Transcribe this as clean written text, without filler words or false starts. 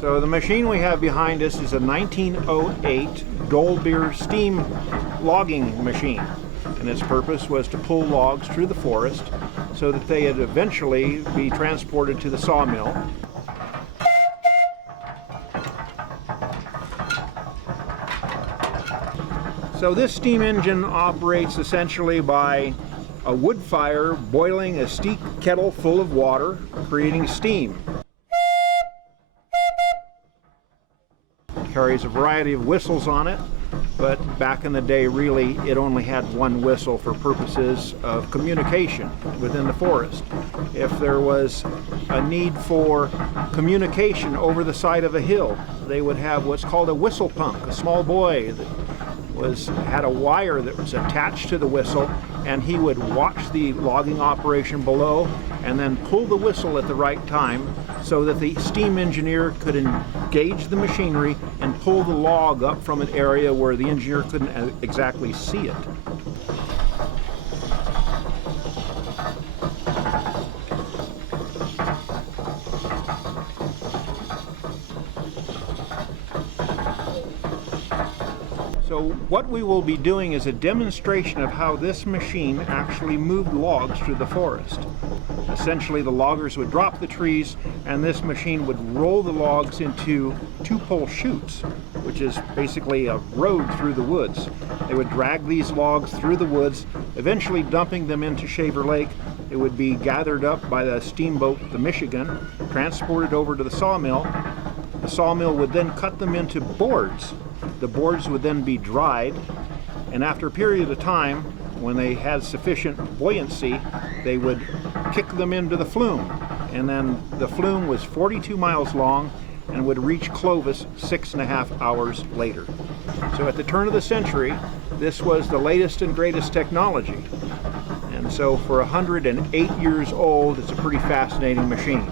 So the machine we have behind us is a 1908 Dolbeer steam logging machine, and its purpose was to pull logs through the forest so that they would eventually be transported to the sawmill. So this steam engine operates essentially by a wood fire boiling a steep kettle full of water, creating steam. It carries a variety of whistles on it, but back in the day really it only had one whistle for purposes of communication within the forest. If there was a need for communication over the side of a hill, they would have what's called a whistle punk, a small boy that had a wire that was attached to the whistle, and he would watch the logging operation below and then pull the whistle at the right time so that the steam engineer could engage the machinery and pull the log up from an area where the engineer couldn't exactly see it. So what we will be doing is a demonstration of how this machine actually moved logs through the forest. Essentially, the loggers would drop the trees and this machine would roll the logs into two-pole chutes, which is basically a road through the woods. They would drag these logs through the woods, eventually dumping them into Shaver Lake. It would be gathered up by the steamboat, the Michigan, transported over to the sawmill. The sawmill would then cut them into boards. The boards would then be dried, and after a period of time, when they had sufficient buoyancy, they would kick them into the flume. And then the flume was 42 miles long and would reach Clovis 6.5 hours later. So at the turn of the century, this was the latest and greatest technology. And so for 108 years old, it's a pretty fascinating machine.